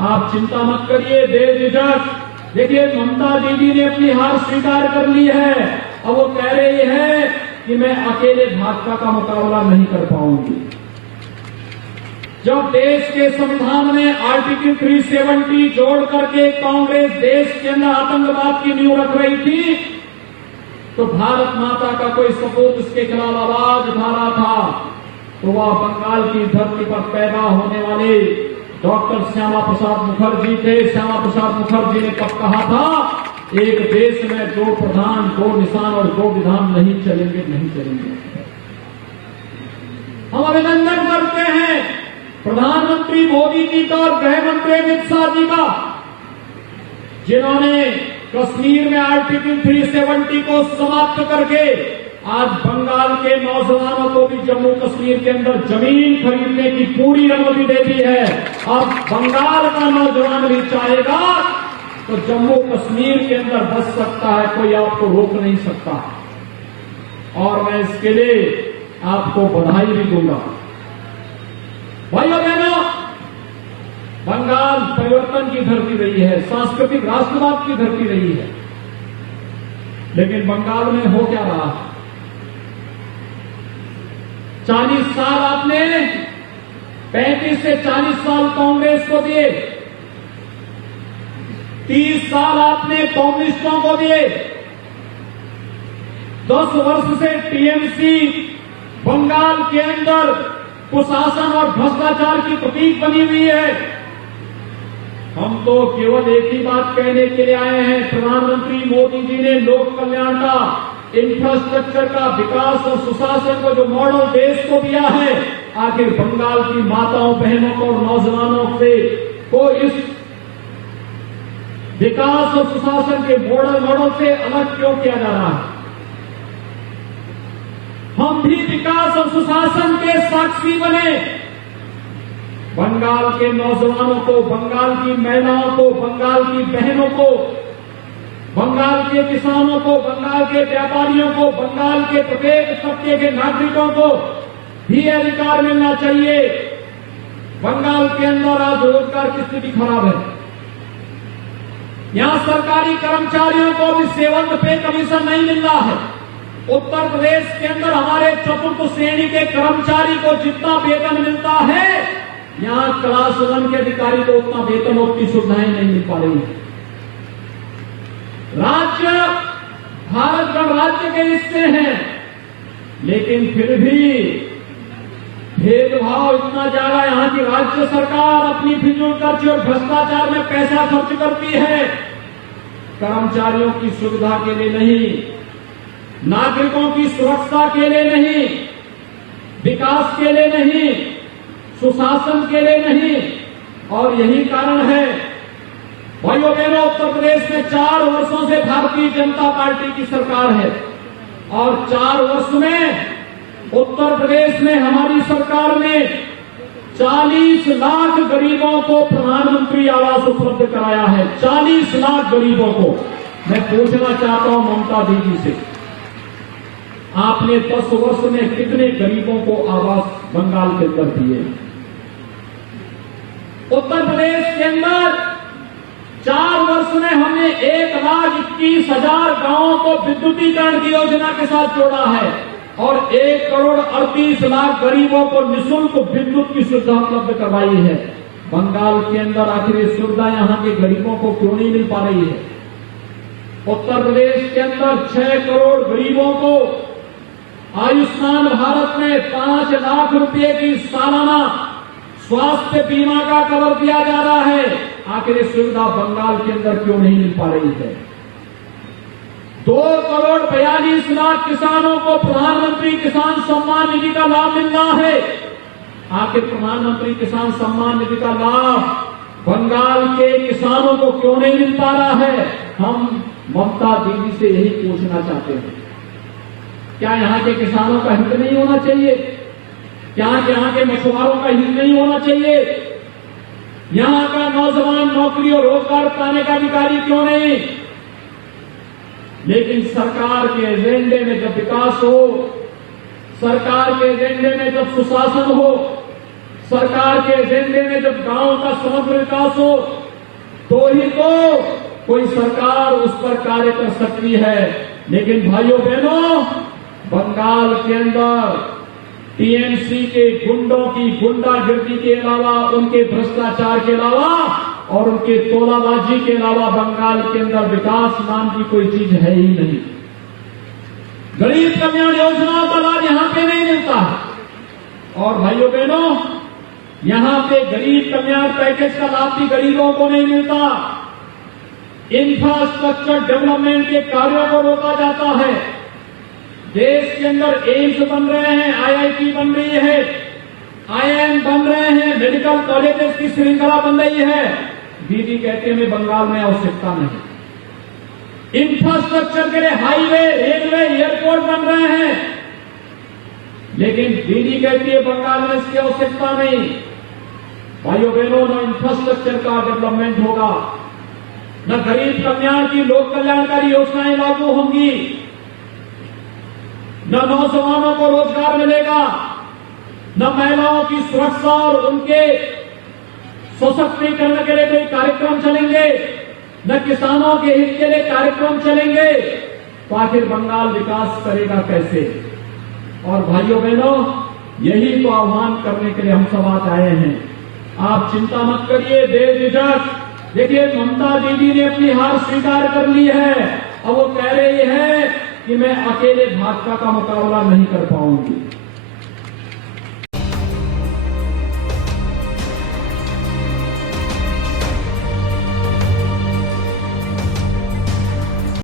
आप चिंता मत करिए, बेझिझक। देखिए, ममता दीदी ने अपनी हार स्वीकार कर ली है। अब वो कह रही है कि मैं अकेले भाजपा का मुकाबला नहीं कर पाऊंगी। जब देश के संविधान में आर्टिकल 370 जोड़ करके कांग्रेस देश के अंदर आतंकवाद की नींव रख रही थी, तो भारत माता का कोई सपूत उसके खिलाफ आवाज उठा रहा था, तो वह बंगाल की धरती पर पैदा होने वाले डॉक्टर श्यामा प्रसाद मुखर्जी थे। श्यामा प्रसाद मुखर्जी ने कब कहा था, एक देश में 2 प्रधान, 2 निशान और 2 विधान नहीं चलेंगे, नहीं चलेंगे। हम अभिनंदन करते हैं प्रधानमंत्री मोदी जी का और गृह मंत्री अमित शाह जी का, जिन्होंने कश्मीर में आर्टिकल 370 को समाप्त करके आज बंगाल के नौजवानों को भी जम्मू कश्मीर के अंदर जमीन खरीदने की पूरी अनुमति दे दी है। अब बंगाल का नौजवान भी चाहेगा तो जम्मू कश्मीर के अंदर बस सकता है, कोई आपको रोक नहीं सकता। और मैं इसके लिए आपको बधाई भी दूंगा। भाइयों बहनों, बंगाल परिवर्तन की धरती रही है, सांस्कृतिक राष्ट्रवाद की धरती रही है, लेकिन बंगाल में हो क्या रहा है? 40 साल आपने 35 से 40 साल कांग्रेस को दिए, 30 साल आपने कम्युनिस्टों को दिए, 10 वर्ष से टीएमसी बंगाल के अंदर कुशासन और भ्रष्टाचार की प्रतीक बनी हुई है। हम तो केवल एक ही बात कहने के लिए आए हैं, प्रधानमंत्री मोदी जी ने लोक कल्याण का, इंफ्रास्ट्रक्चर का विकास और सुशासन को जो मॉडल देश को दिया है, आखिर बंगाल की माताओं, बहनों को और नौजवानों से को इस विकास और सुशासन के मॉडल से अलग क्यों किया जा रहा है? हम भी विकास और सुशासन के साक्षी बने। बंगाल के नौजवानों को, बंगाल की महिलाओं को, बंगाल की बहनों को, बंगाल के किसानों को, बंगाल के व्यापारियों को, बंगाल के प्रत्येक तबके के नागरिकों को भी अधिकार मिलना चाहिए। बंगाल के अंदर आज रोजगार की स्थिति खराब है। यहां सरकारी कर्मचारियों को भी सेवंत पे कमीशन नहीं मिल रहा है। उत्तर प्रदेश के अंदर हमारे चतुर्थ श्रेणी के कर्मचारी को जितना वेतन मिलता है, यहां क्लास 1 के अधिकारी को उतना वेतन, उतनी सुविधाएं नहीं मिल पा रही है। राज्य भारत गणराज्य के हिस्से हैं, लेकिन फिर भी भेदभाव इतना ज्यादा, यहां की राज्य सरकार अपनी फिजूल खर्ची और भ्रष्टाचार में पैसा खर्च करती है। कर्मचारियों की सुविधा के लिए नहीं, नागरिकों की सुरक्षा के लिए नहीं, विकास के लिए नहीं, सुशासन के लिए नहीं। और यही कारण है भाइयों बहनों, उत्तर प्रदेश में 4 वर्षों से भारतीय जनता पार्टी की सरकार है, और 4 वर्ष में उत्तर प्रदेश में हमारी सरकार ने 40 लाख गरीबों को प्रधानमंत्री आवास उपलब्ध कराया है। 40 लाख गरीबों को। मैं पूछना चाहता हूं ममता दीदी से, आपने 10 वर्ष में कितने गरीबों को आवास बंगाल के अंदर दिए? उत्तर प्रदेश के अंदर 4 वर्ष में हमने 1,21,000 गांवों को विद्युतीकरण की योजना के साथ जोड़ा है, और 1,38,00,000 गरीबों को निःशुल्क विद्युत की सुविधा उपलब्ध करवाई है। बंगाल के अंदर आखिर ये सुविधा यहां के गरीबों को क्यों नहीं मिल पा रही है? उत्तर प्रदेश के अंदर 6 करोड़ गरीबों को आयुष्मान भारत में 5 लाख रुपए की सालाना स्वास्थ्य बीमा का कवर दिया जा रहा है। आखिर ये सुविधा बंगाल के अंदर क्यों नहीं मिल पा रही है? 2,42,00,000 किसानों को प्रधानमंत्री किसान सम्मान निधि का लाभ मिल रहा है। आखिर प्रधानमंत्री किसान सम्मान निधि का लाभ बंगाल के किसानों को क्यों नहीं मिल पा रहा है? हम ममता दीदी से यही पूछना चाहते हैं, क्या यहां के किसानों का हित नहीं होना चाहिए? क्या यहां के मछुआरों का हित नहीं होना चाहिए? यहां का नौजवान नौकरी और रोजगार पाने का अधिकारी क्यों नहीं? लेकिन सरकार के एजेंडे में जब विकास हो, सरकार के एजेंडे में जब सुशासन हो, सरकार के एजेंडे में जब गांव का समग्र विकास हो तो ही तो कोई सरकार उस पर कार्य कर सकती है। लेकिन भाइयों बहनों, बंगाल के अंदर टीएमसी के गुंडों की गुंडागिर्दी के अलावा, उनके भ्रष्टाचार के अलावा और उनके तोलाबाजी के अलावा बंगाल के अंदर विकास नाम की कोई चीज है ही नहीं। गरीब कल्याण योजनाओं का लाभ यहां पे नहीं मिलता है। और भाइयों बहनों, यहां पे गरीब कल्याण पैकेज का लाभ भी गरीबों को नहीं मिलता। इंफ्रास्ट्रक्चर डेवलपमेंट के कार्यों को रोका जाता है। देश के अंदर एम्स बन रहे हैं, आईआईटी बन रही है, आईआईएम बन रहे हैं, मेडिकल कॉलेजेस की श्रृंखला बन रही है। दीदी कहते हैं बंगाल में आवश्यकता नहीं। इंफ्रास्ट्रक्चर के लिए हाईवे, रेलवे, एयरपोर्ट बन रहे हैं, लेकिन दीदी कहती है बंगाल में इसकी आवश्यकता नहीं। भाइयों बहनों, न इंफ्रास्ट्रक्चर का डेवलपमेंट होगा, न गरीब कल्याण की लोक कल्याणकारी योजनाएं लागू होंगी, न नौजवानों को रोजगार मिलेगा, न महिलाओं की सुरक्षा और उनके सशक्तिकरण के लिए कोई कार्यक्रम चलेंगे, न किसानों के हित के लिए कार्यक्रम चलेंगे, तो आखिर बंगाल विकास करेगा कैसे? और भाइयों बहनों, यही तो आह्वान करने के लिए हम सब आज आए हैं। आप चिंता मत करिए, बेझिझक। देखिए, ममता दीदी ने अपनी हार स्वीकार कर ली है। अब वो कह रही है कि मैं अकेले भाजपा का मुकाबला नहीं कर पाऊंगी।